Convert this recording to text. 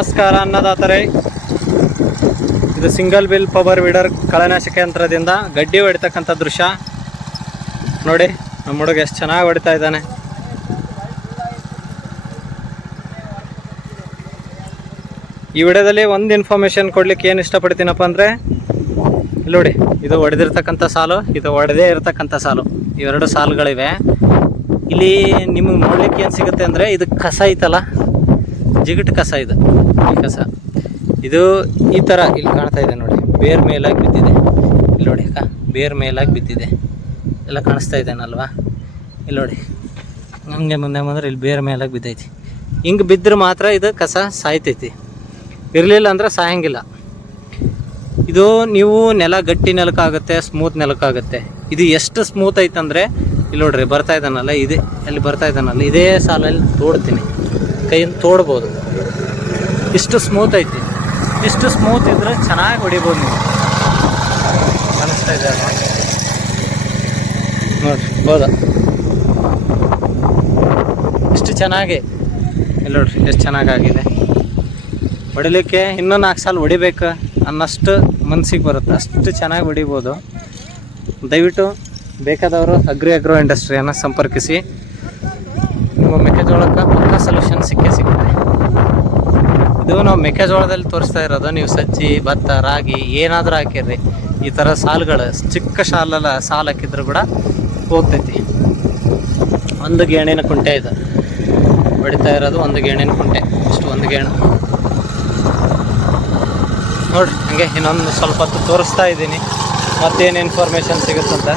ನಮಸ್ಕಾರ ಅನ್ನದಾತರೆ. ಇದು single bill power weeder ಕಳೆನಾಶಕ ಯಂತ್ರದಿಂದ ಗಡ್ಡಿ ಹೊಡಿತಕ್ಕಂಥ ದೃಶ್ಯ. ನೋಡಿ, ನಮ್ಮ ಹುಡುಗ ಎಷ್ಟು ಚೆನ್ನಾಗಿ ಹೊಡಿತಾ ಇದ್ದಾನೆ. ಈ ವಿಡಿಯೋದಲ್ಲಿ ಒಂದು ಇನ್ಫಾರ್ಮೇಷನ್ ಕೊಡ್ಲಿಕ್ಕೆ ಏನು ಇಷ್ಟಪಡ್ತೀನಪ್ಪ ಅಂದರೆ ಇಲ್ಲಿ ನೋಡಿ, ಇದು ಹೊಡೆದಿರ್ತಕ್ಕಂಥ ಸಾಲು, ಇದು ಹೊಡೆದೇ ಇರತಕ್ಕಂಥ ಸಾಲು. ಇವೆರಡು ಸಾಲುಗಳಿವೆ. ಇಲ್ಲಿ ನಿಮಗೆ ನೋಡ್ಲಿಕ್ಕೆ ಏನು ಸಿಗುತ್ತೆ ಅಂದರೆ, ಇದು ಕಸ ಐತಲ್ಲ ಜಿಗಟ್ ಕಸ ಇದು, ಈ ಕಸ. ಇದು ಈ ಥರ ಇಲ್ಲಿ ಕಾಣ್ತಾ ಇದೆ ನೋಡಿ. ಬೇರ್ ಮೇಲಾಗಿ ಬಿದ್ದಿದೆ. ಇಲ್ಲಿ ನೋಡಿ ಅಕ್ಕ, ಬೇರ್ ಮೇಲಾಗಿ ಬಿದ್ದಿದೆ. ಎಲ್ಲ ಕಾಣಿಸ್ತಾ ಇದ್ದೇನಲ್ವಾ ಇಲ್ಲಿ ನೋಡಿ. ಹಂಗೆ ಮುಂದೆ ಬಂದ್ರೆ ಇಲ್ಲಿ ಬೇರ್ ಮೇಲಾಗಿ ಬಿದ್ದೈತಿ. ಹಿಂಗೆ ಬಿದ್ದರೆ ಮಾತ್ರ ಇದು ಕಸ ಸಾಯ್ತೈತಿ. ಇರಲಿಲ್ಲ ಅಂದ್ರೆ ಸಾಯಂಗಿಲ್ಲ. ಇದು ನೀವು ನೆಲ ಗಟ್ಟಿ ನೆಲಕ್ಕಾಗುತ್ತೆ, ಸ್ಮೂತ್ ನೆಲಕ್ಕಾಗುತ್ತೆ. ಇದು ಎಷ್ಟು ಸ್ಮೂತ್ ಐತಂದ್ರೆ, ಇಲ್ಲಿ ನೋಡ್ರಿ ಬರ್ತಾ ಇದ್ದಾನಲ್ಲ, ಇದೆ, ಅಲ್ಲಿ ಬರ್ತಾ ಇದ್ದಾನಲ್ಲ, ಇದೇ ಸಾಲಲ್ಲಿ ತೋಡ್ತೀನಿ. ಕೈಯಿಂದ ತೋಡ್ಬೋದು. ಇಷ್ಟು ಸ್ಮೂತ್ ಐತಿ. ಇಷ್ಟು ಸ್ಮೂತ್ ಇದ್ರೆ ಚೆನ್ನಾಗಿ ಹೊಡಿಬೋದು ನೀವು. ಅನಿಸ್ತಾ ಇದೆ? ನೋಡ್ರಿ, ಹೌದಾ. ಇಷ್ಟು ಚೆನ್ನಾಗಿ. ಇಲ್ಲ ನೋಡ್ರಿ, ಎಷ್ಟು ಚೆನ್ನಾಗಾಗಿದೆ. ಹೊಡಿಲಿಕ್ಕೆ ಇನ್ನೂ ನಾಲ್ಕು ಸಾಲ ಹೊಡಿಬೇಕು ಅನ್ನಷ್ಟು ಮನಸ್ಸಿಗೆ ಬರುತ್ತೆ. ಅಷ್ಟು ಚೆನ್ನಾಗಿ ಹೊಡಿಬೋದು. ದಯವಿಟ್ಟು ಬೇಕಾದವರು ಅಗ್ರಿ ಅಗ್ರೋ ಇಂಡಸ್ಟ್ರಿಯನ್ನು ಸಂಪರ್ಕಿಸಿ. ನಿಮ್ಮ ಮೆಕ್ಕೆಜೋಳಕ್ಕೆ ಪಕ್ಕ ಸೊಲ್ಯೂಷನ್ ಸಿಕ್ಕೇ ಸಿಗುತ್ತೆ. ಇದು ನಾವು ಮೆಕ್ಕೆಜೋಳದಲ್ಲಿ ತೋರಿಸ್ತಾ ಇರೋದು, ನೀವು ಸಜ್ಜಿ, ಭತ್ತ, ರಾಗಿ ಏನಾದರೂ ಹಾಕಿರ್ರಿ. ಈ ಥರ ಸಾಲುಗಳು, ಚಿಕ್ಕ ಸಾಲಲ್ಲ, ಸಾಲು ಹಾಕಿದ್ರು ಕೂಡ ಹೋಗ್ತೈತಿ. ಒಂದು ಗೇಣಿನ ಕುಂಟೆ ಇದು. ಹೊಡಿತಾ ಇರೋದು ಒಂದು ಗೇಣಿನ ಕುಂಟೆ. ಇಷ್ಟು ಒಂದು ಗೇಣು. ನೋಡ್ರಿ, ಹಂಗೆ ಇನ್ನೊಂದು ಸ್ವಲ್ಪ ಹೊತ್ತು ತೋರಿಸ್ತಾ ಇದ್ದೀನಿ. ಮತ್ತೇನು ಇನ್ಫಾರ್ಮೇಷನ್ ಸಿಗುತ್ತಂತ?